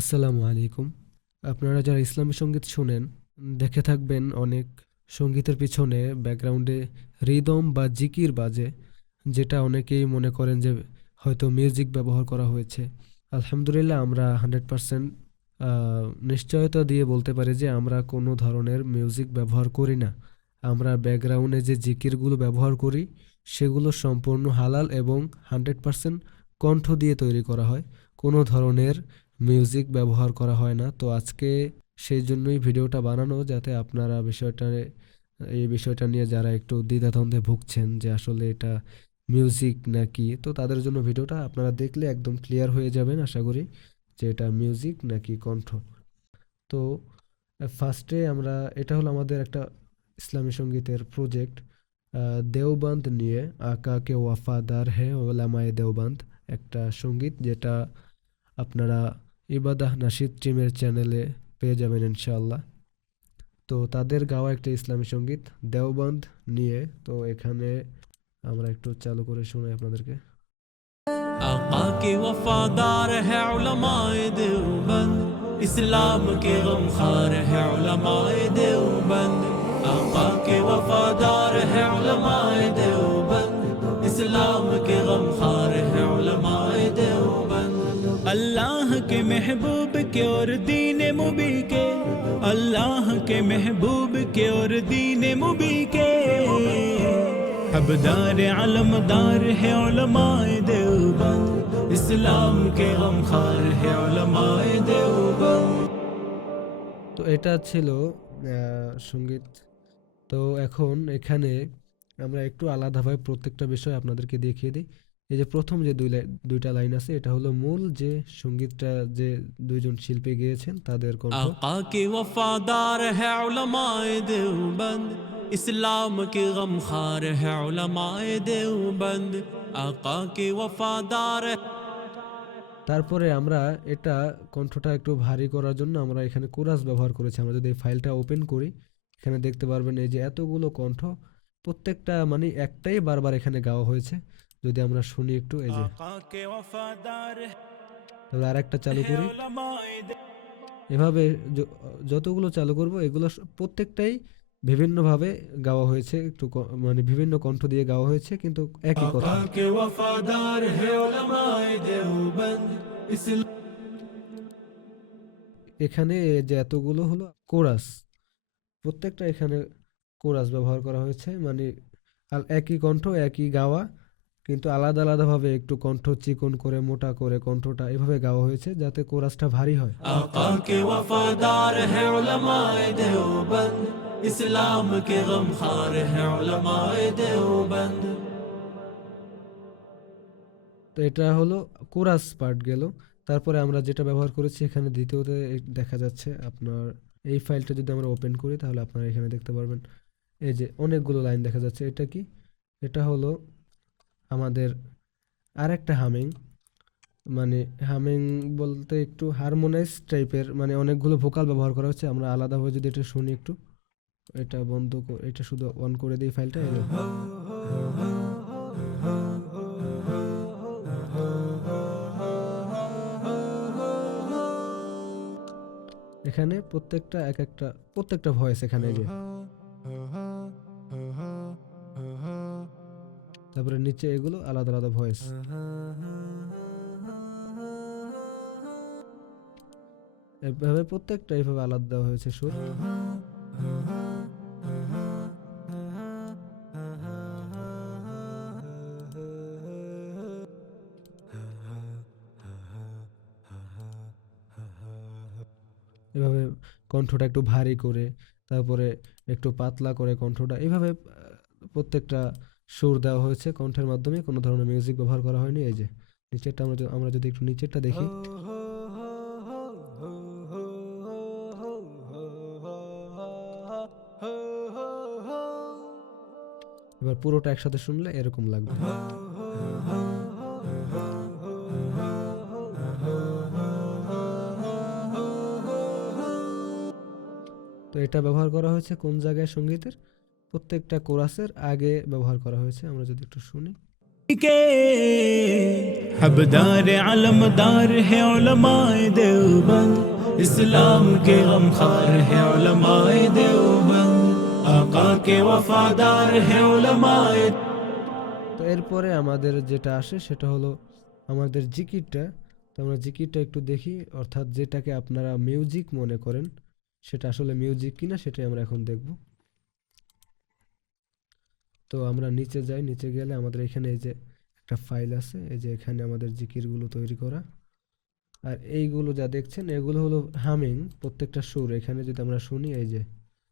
আসসালামু আলাইকুম। আপনারা যারা ইসলামী সংগীত শোনেন, দেখে থাকবেন অনেক সঙ্গীতের পিছনে ব্যাকগ্রাউন্ডে রিদম বা জিকির বাজে, যেটা অনেকেই মনে করেন যে হয়তো মিউজিক ব্যবহার করা হয়েছে। আলহামদুলিল্লাহ, আমরা হান্ড্রেড পারসেন্ট নিশ্চয়তা দিয়ে বলতে পারি যে আমরা কোনো ধরনের মিউজিক ব্যবহার করি না। আমরা ব্যাকগ্রাউন্ডে যে জিকিরগুলো ব্যবহার করি, সেগুলো সম্পূর্ণ হালাল এবং হান্ড্রেড পারসেন্ট কণ্ঠ দিয়ে তৈরি করা হয়। কোনো ধরনের মিউজিক ব্যবহার করা হয় না। তো আজকে সেই জন্যই ভিডিওটা বানানো, যাতে আপনারা বিষয়টা, এই বিষয়টা নিয়ে যারা একটু দ্বিধাদ্বন্দ্বে ভুগছেন যে আসলে এটা মিউজিক নাকি, তো তাদের জন্য ভিডিওটা আপনারা দেখলে একদম ক্লিয়ার হয়ে যাবেন আশা করি যে এটা মিউজিক নাকি কণ্ঠ। তো ফার্স্টে আমরা, এটা হলো আমাদের একটা ইসলামী সঙ্গীতের প্রজেক্ট দেওবন্দ নিয়ে, আকা কে ওয়াফাদার হে ওলামায়ে দেওবন্দ, একটা সংগীত যেটা আপনারা ইবাদাহ নাসিদ টিমের চ্যানেলে পেয়ে যাবেন ইনশাআল্লাহ তো তাদের গাওয়া একটা ইসলামী সংগীত দেওবন্দ নিয়ে তো এখানে আমরা একটু চালু করে শুনাই আপনাদেরকে آقا کی وفادار ہے علماء دیوبند اسلام کے غمخوار ہے علماء دیوبند آقا کی وفادار ہے علماء دیوبند اسلام کے غمخوار ہے علماء अल्लाह के महबूब के और दीन मुबी के अल्लाह के महबूब के और दीन मुबी के हबदार अलमदार है उलमाए देवबंद इस्लाम के गमखार है उलमाए देवबंद তো এটা ছিল আহ, সঙ্গীত তো এখন এখানে আমরা একটু আলাদাভাবে প্রত্যেকটা বিষয় আপনাদেরকে দেখিয়ে দিই এই যে প্রথম যে দুই দুইটা লাইন আছে এটা হলো মূল যে সঙ্গীতটা যে দুইজন শিল্পী গিয়েছেন তাদের ইসলাম তারপরে আমরা এটা কণ্ঠটা একটু ভারী করার জন্য আমরা এখানে কোরাস ব্যবহার করেছি। আমরা যদি এই ফাইলটা ওপেন করি এখানে দেখতে পারবেন এই যে এতগুলো কণ্ঠ প্রত্যেকটা মানে একটাই বারবার এখানে গাওয়া হয়েছে। যদি আমরা শুনি একটু এই যে। তাহলে আর একটা চালু করি। এভাবে যতগুলো চালু করব এগুলো প্রত্যেকটাই বিভিন্নভাবে গাওয়া হয়েছে একটু মানে বিভিন্ন কণ্ঠ দিয়ে গাওয়া হয়েছে কিন্তু একই কথা। এখানে যে এতগুলো হলো কোরাস। প্রত্যেকটা এখানে কোরাস ব্যবহার করা হয়েছে মানে একই কণ্ঠ একই গাওয়া। কিন্তু আলাদা আলাদাভাবে একটু কণ্ঠ চিকন করে মোটা করে কণ্ঠটা এভাবে গাওয়া হয়েছে যাতে কোরাসটা ভারী হয়। তো এটা হলো কোরাস পার্ট গেল। তারপরে আমরা যেটা ব্যবহার করেছি এখানে দ্বিতীয়তে দেখা যাচ্ছে আপনার এই ফাইলটা যদি আমরা ওপেন করি তাহলে আপনারা এখানে দেখতে পারবেন। এই যে অনেকগুলো লাইন দেখা যাচ্ছে। এটা কি? এটা হলো আমাদের আরেকটা হামিং মানে হামিং বলতে একটু হারমোনাইজ টাইপের মানে অনেকগুলো ভোকাল ব্যবহার করা হচ্ছে। আমরা আলাদাভাবে যদি এটা শুনি একটু, এটা বন্ধ এটা শুধু অন করে দিই ফাইলটা এখানে প্রত্যেকটা এক একটা, প্রত্যেকটা ভয়েস এখানে এই যে। তারপরে নিচে এগুলো আলাদা আলাদা ভয়েস এভাবে প্রত্যেকটা এইভাবে আলাদা দেওয়া হয়েছে সুর। এভাবে কণ্ঠটা একটু ভারী করে তারপরে একটু পাতলা করে কণ্ঠটা এইভাবে আহ, প্রত্যেকটা সুর দেওয়া হয়েছে কণ্ঠের মাধ্যমে, কোনো ধরনের মিউজিক ব্যবহার করা হয়নি, এই যে নিচেরটা আমরা আমরা যদি একটু নিচেরটা দেখি। এবার পুরোটা একসাথে শুনলে এরকম লাগবে। তো এটা ব্যবহার করা হয়েছে কোন জায়গায় সঙ্গীতের? প্রত্যেকটা কোরাসের আগে ব্যবহার করা হয়েছে আমরা যদি একটু শুনি। কে حبدار علمدار ہے علماء دیوبند اسلام کے غمخوار ہے علماء دیوبند آقا کے তো এরপরে আমাদের যেটা আসে সেটা হলো আমাদের জিকিরটা। তো আমরা জিকিরটা একটু দেখি অর্থাৎ যেটাকে আপনারা মিউজিক মনে করেন সেটা আসলে মিউজিক কিনা সেটাই আমরা এখন দেখব। তো আমরা নিচে যাই নিচে গেলে আমাদের এখানে এই যে একটা ফাইল আছে এই যে এখানে আমাদের জিকিরগুলো তৈরি করা। আর এইগুলো যা দেখছেন এগুলো হলো হামিং প্রত্যেকটা সুর। এখানে যদি আমরা শুনি এই যে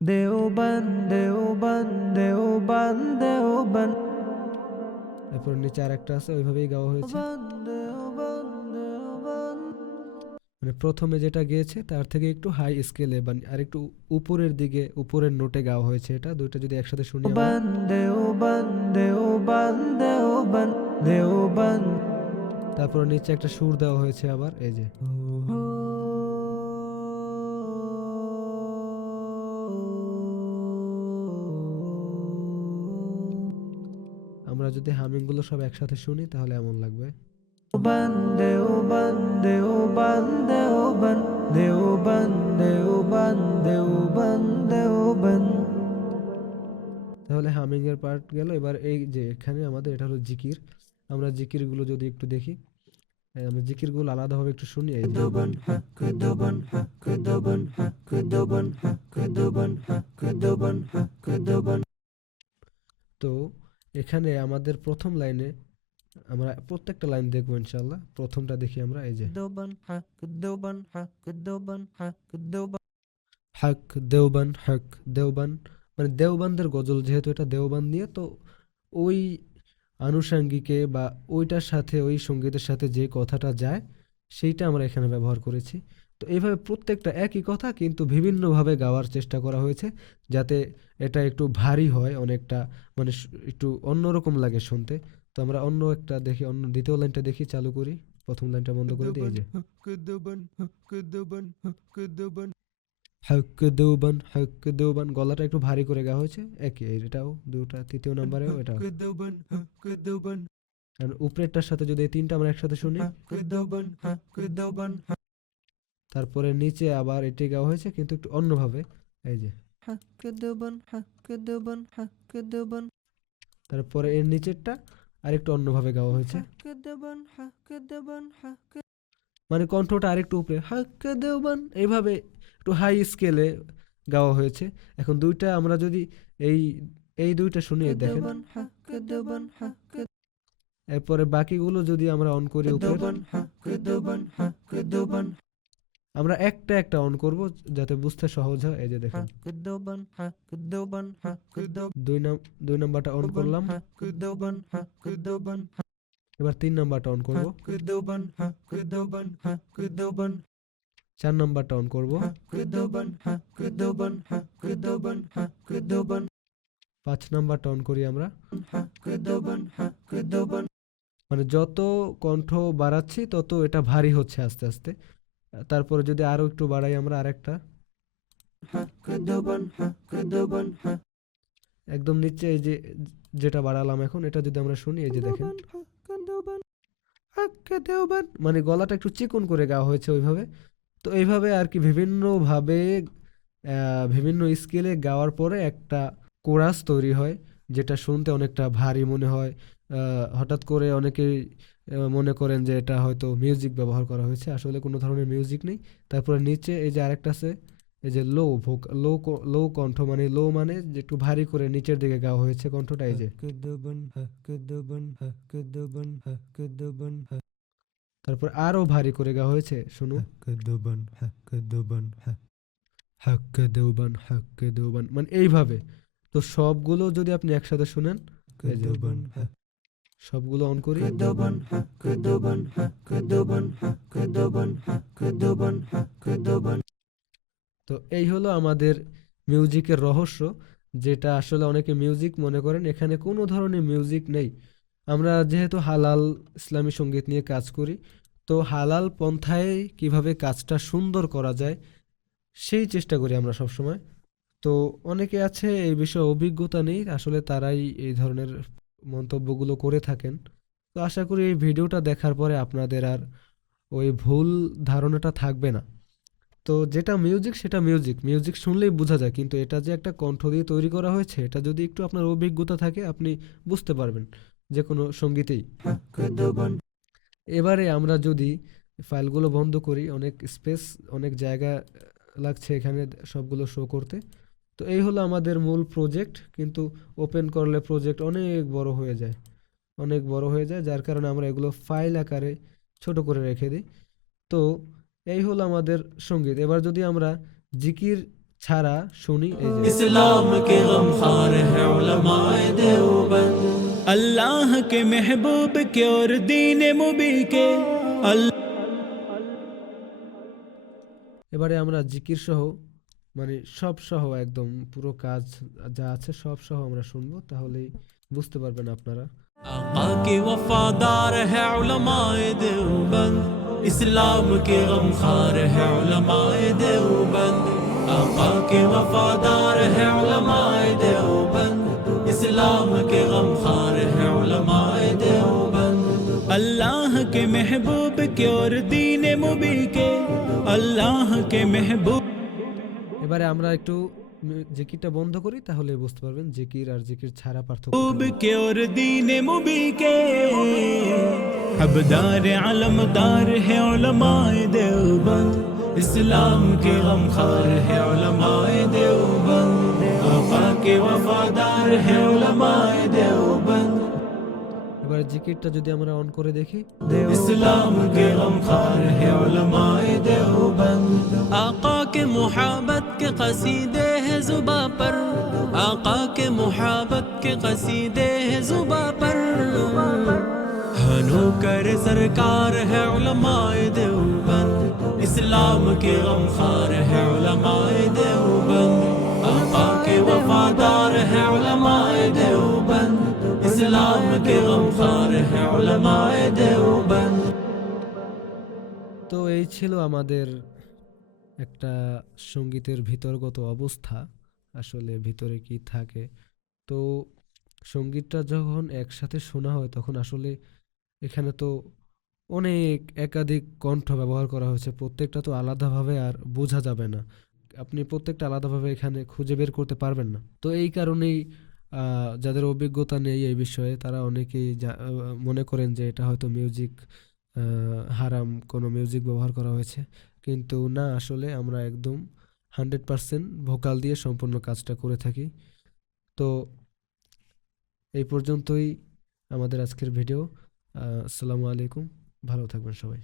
দেওবান দেওবান দেওবান দেওবান তারপর নিচে আর একটা আছে ওইভাবেই গাওয়া হয়েছে। মানে প্রথমে যেটা গিয়েছে তার থেকে একটু হাই স্কেলে বা আর একটু উপরের দিকে উপরের নোটে গাওয়া হয়েছে এটা। দুইটা যদি একসাথে শুনি তারপর নিচে একটা সুর দেওয়া হয়েছে আবার এই যে। আমরা যদি হামিংগুলো সব একসাথে শুনি তাহলে এমন লাগবে। bande o bande তাহলে হামিংয়ের পার্ট গেল। এবার এই যে এখানে আমাদের এটা হলো জিকির। আমরা জিকিরগুলো যদি একটু দেখি হ্যাঁ, আমরা জিকিরগুলো আলাদা ভাবে একটু শুনি তো এখানে আমাদের প্রথম লাইনে আমরা প্রত্যেকটা লাইন দেখব ইনশাল্লাহ প্রথমটা দেখি আমরা এই যে। হক দেওবান হক দেওবান মানে দেওবানদের গজল যেহেতু এটা দেওবান নিয়ে তো ওই আনুষাঙ্গিকে বা ওইটার সাথে ওই সঙ্গীতের সাথে যে কথাটা যায় সেইটা আমরা এখানে ব্যবহার করেছি। তো এইভাবে প্রত্যেকটা একই কথা কিন্তু বিভিন্নভাবে গাওয়ার চেষ্টা করা হয়েছে যাতে এটা একটু ভারী হয় অনেকটা মানে একটু অন্যরকম লাগে শুনতে। তো আমরা অন্য একটা দেখি অন্য দ্বিতীয় লাইনটা দেখি চালু করি। প্রথম লাইনটা বন্ধ করে এই যে। হক দেওবান হক দেওবান গলাটা একটু ভারী করে গাওয়া হয়েছে। একই এটাও দুটা তৃতীয় নম্বরেও আর উপরেরটার সাথে যদি তিনটা আমরা একসাথে শুনি। তারপরে নিচে আবার এটি গাওয়া হয়েছে কিন্তু একটু অন্যভাবে। এই যে। তারপরে এর নিচেরটা আর একটু অন্যভাবে গাওয়া হয়েছে। মানে কণ্ঠটা আরেকটু উপরে হক দেওবান এইভাবে একটু হাই স্কেলে গাওয়া হয়েছে। এখন দুইটা আমরা যদি এই এই দুইটা শুনি এই দেখেন এরপরে বাকিগুলো যদি আমরা অন করি উপরে। আমরা একটা একটা অন করব যাতে বুঝতে সহজ হয় এই যে দেখেন। দুই নাম্বারটা অন করলাম। এবার তিন নাম্বারটা অন করব। চার নাম্বারটা অন করব। পাঁচ নাম্বারটা অন করি আমরা। মানে যত কণ্ঠ বাড়াচ্ছি তত এটা ভারী হচ্ছে আস্তে আস্তে। তারপরে যদি আরও একটু বাড়াই আমরা আরেকটা। একদম নিচে এই যে যেটা বাড়ালাম এখন এটা যদি আমরা শুনি এই যে দেখেন। মানে গলাটা একটু চিকন করে গাওয়া হয়েছে ওইভাবে। তো এইভাবে আর কি বিভিন্নভাবে বিভিন্ন স্কেলে গাওয়ার পরে একটা কোরাস তৈরি হয় যেটা শুনতে অনেকটা ভারী মনে হয়। হঠাৎ করে অনেকেই মনে করেন যে এটা হয়তো মিউজিক ব্যবহার করা হয়েছে আসলে কোনো ধরনের মিউজিক নেই তারপরে নিচে এই যে আরেকটা আছে এই যে লো ভোক লো লো কণ্ঠ মানে লো মানে যে একটু ভারী করে নিচের দিকে গাওয়া হয়েছে কণ্ঠটা এই যে তারপর আরও ভারী করে গাওয়া হয়েছে শুনুন হক দেওবান হক দেওবান মানে এইভাবে তো সবগুলো যদি আপনি একসাথে শুনেন সবগুলো অন করি। তো এই হলো আমাদের মিউজিকের রহস্য যেটা আসলে অনেকে মিউজিক মনে করেন এখানে কোনো ধরনের মিউজিক নেই। আমরা যেহেতু হালাল ইসলামী সংগীত নিয়ে কাজ করি তো হালাল পন্থায় কীভাবে কাজটা সুন্দর করা যায় সেই চেষ্টা করি আমরা সব সময় তো অনেকে আছে এই বিষয়ে অভিজ্ঞতা নেই আসলে তারাই এই ধরনের মন্তব্যগুলো করে থাকেন। তো আশা করি এই ভিডিওটা দেখার পরে আপনাদের আর ওই ভুল ধারণাটা থাকবে না। তো যেটা মিউজিক সেটা মিউজিক মিউজিক শুনলেই বোঝা যায়, কিন্তু এটা যে একটা কণ্ঠ দিয়ে তৈরি করা হয়েছে, এটা যদি একটু আপনার অভিজ্ঞতা থাকে, আপনি বুঝতে পারবেন, যে কোনো সঙ্গীতেই। এবারে আমরা যদি ফাইলগুলো বন্ধ করি, অনেক স্পেস অনেক জায়গা লাগছে এখানে সবগুলো শো করতে। তো এই হলো আমাদের মূল প্রজেক্ট কিন্তু ওপেন করলে প্রজেক্ট অনেক বড় হয়ে যায়। অনেক বড় হয়ে যায় যার কারণে আমরা এগুলো ফাইল আকারে ছোট করে রেখে দিই। তো এই হলো আমাদের সংগীত। এবার যদি আমরা জিকির ছাড়া শুনি আল্লাহ কে মেহবুব এবারে আমরা জিকির সহ মানে সব সহ একদম পুরো কাজ যা আছে সব সহ আমরা শুনবো، তাহলেই বুঝতে পারবেন আপনারা। آقا وفادار ہے علماء دیوبند اسلام کے غمخوار ہے علماء دیوبند آقا کے وفادار ہے علماء دیوبند اسلام کے غمخوار ہے علماء دیوبند اللہ کے محبوب کے اور دین مبی کے اللہ کے محبوب এবারে আমরা একটু জেকিটা বন্ধ করি তাহলে বুঝতে পারবেন জেকির আর জেকির ছাড়া পার্থক্য কেওর দিনে মুবিকে? এবার জিকিরটা যদি আমরা অন করে দেখি। ইসলাম কে গমখার হে উলামায়ে দেওবন্দ। আকা کے محبت کے قصیدے ہیں زباں پر۔ آقا کے محبت کے قصیدے ہیں زباں پر۔ ہنو کر سرکار ہے علماء دیوبند۔ اسلام کے غم خار ہے علماء دیوبند۔ آقا کے وفادار ہے علماء دیوبند۔ اسلام کے غم خار ہے علماء دیوبند۔ تو এই ছিল আমাদের একটা সঙ্গীতের ভিতরগত অবস্থা আসলে ভিতরে কি থাকে। তো সঙ্গীতটা যখন একসাথে শোনা হয় তখন আসলে এখানে তো অনেক একাধিক কণ্ঠ ব্যবহার করা হয়েছে, প্রত্যেকটা তো আলাদাভাবে আর বোঝা যাবে না। আপনি প্রত্যেকটা আলাদাভাবে এখানে খুঁজে বের করতে পারবেন না। তো এই কারণেই যাদের অভিজ্ঞতা নেই এই বিষয়ে, তারা অনেকেই মনে করেন যে এটা হয়তো মিউজিক হারাম কোনো মিউজিক ব্যবহার করা হয়েছে। কিন্তু না, আসলে আমরা একদম হান্ড্রেড পারসেন্ট ভোকাল দিয়ে সম্পূর্ণ কাজটা করে থাকি। তো এই পর্যন্তই আমাদের আজকের ভিডিও। আসসালামু আলাইকুম। ভালো থাকবেন সবাই।